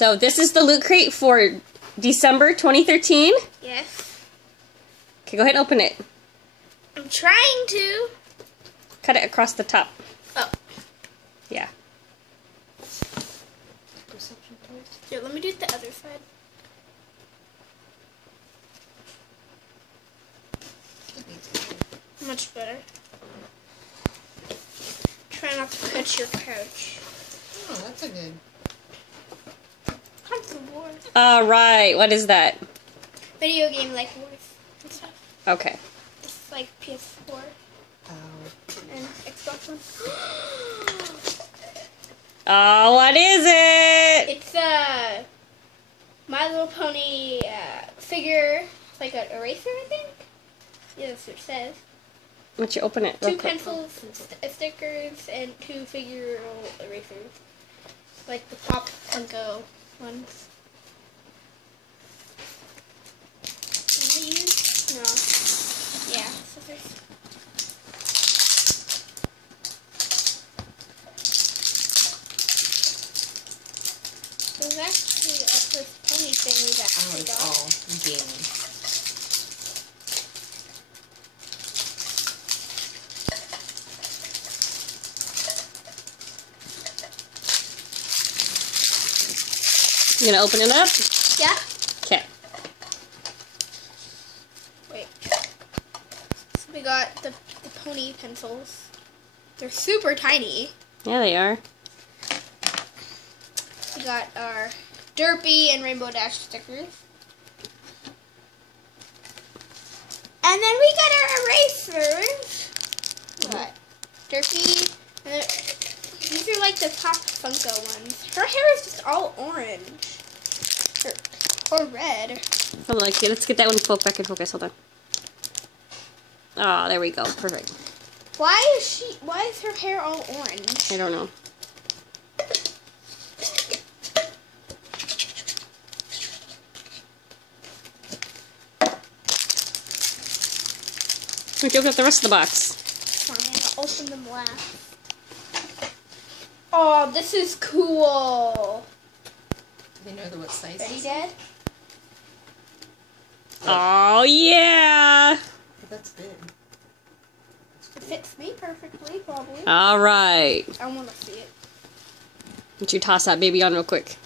So this is the Loot Crate for December 2013. Yes. Okay, go ahead and open it. I'm trying to. Cut it across the top. Oh. Yeah. Here, let me do the other side. Much better. Try not to cut your couch. Oh, that's a good. Comfortable. Alright, what is that? Video game like Wars and stuff. Okay. It's like PS4 Oh. and Xbox One. Oh, what is it? It's My Little Pony figure. It's like an eraser, I think. Yeah, that's what it says. Why don't you open it real 2 quick? pencils, stickers, and 2 figural erasers. Like the Pop Funko ones. These? No. Yeah, scissors. There's actually a first pony thing we got. Oh, it's all gaming. You gonna open it up? Yeah. Okay. Wait. So we got the pony pencils. They're super tiny. Yeah, they are. We got our Derpy and Rainbow Dash stickers. And then we got our erasers. What? Derpy. And these are like the Pop Funko ones. Her hair is just all orange. Or red. Hold on, let's get that one back in focus. Hold on. Oh, there we go. Perfect. Why is her hair all orange? I don't know. We can open up the rest of the box. Fine, I'll open them last. Oh, this is cool. They know what size. Ready, Dad? Oh, yeah. That's good. It fits me perfectly, probably. All right. I want to see it. Why don't you toss that baby on real quick?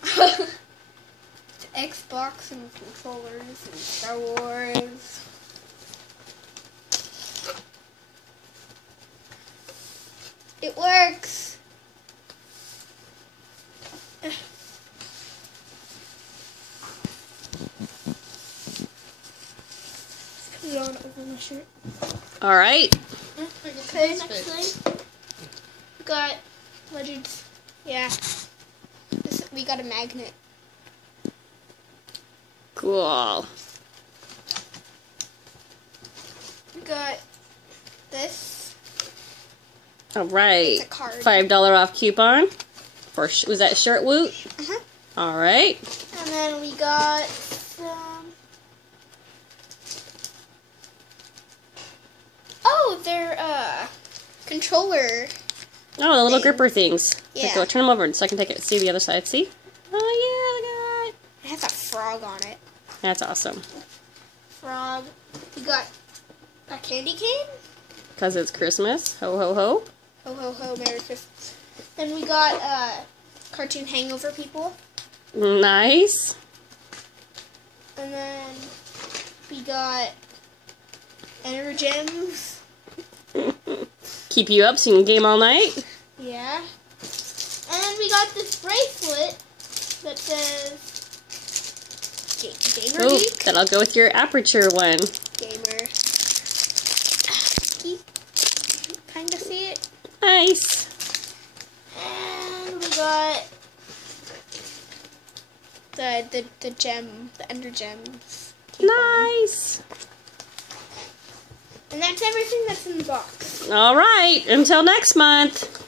Xbox and controllers and Star Wars. It works. Put it on over my shirt. All right. Okay, next thing. We got Legends. Yeah. We got a magnet. Cool. We got this. All right. It's a card. $5 off coupon. For was that shirt Woot? Uh-huh. All right. And then we got some. Oh, they're controller. Oh, the little Thing. gripper things. Yeah. Go turn them over so I can take it. See the other side. See? Oh yeah, look at It has a frog on it. that. That's awesome. Frog. We got a candy cane. Cause it's Christmas. Ho ho ho. Ho ho ho, Merry Christmas. Then we got cartoon hangover people. Nice. And then we got Energems. Keep you up so you can game all night. Yeah. And then we got this bracelet that says Gamer Oh, Geek. that'll go with your aperture one. Gamer. Kind of see it. Nice. And we got the gem, the Ender Gems. Nice. And that's everything that's in the box. All right. Until next month.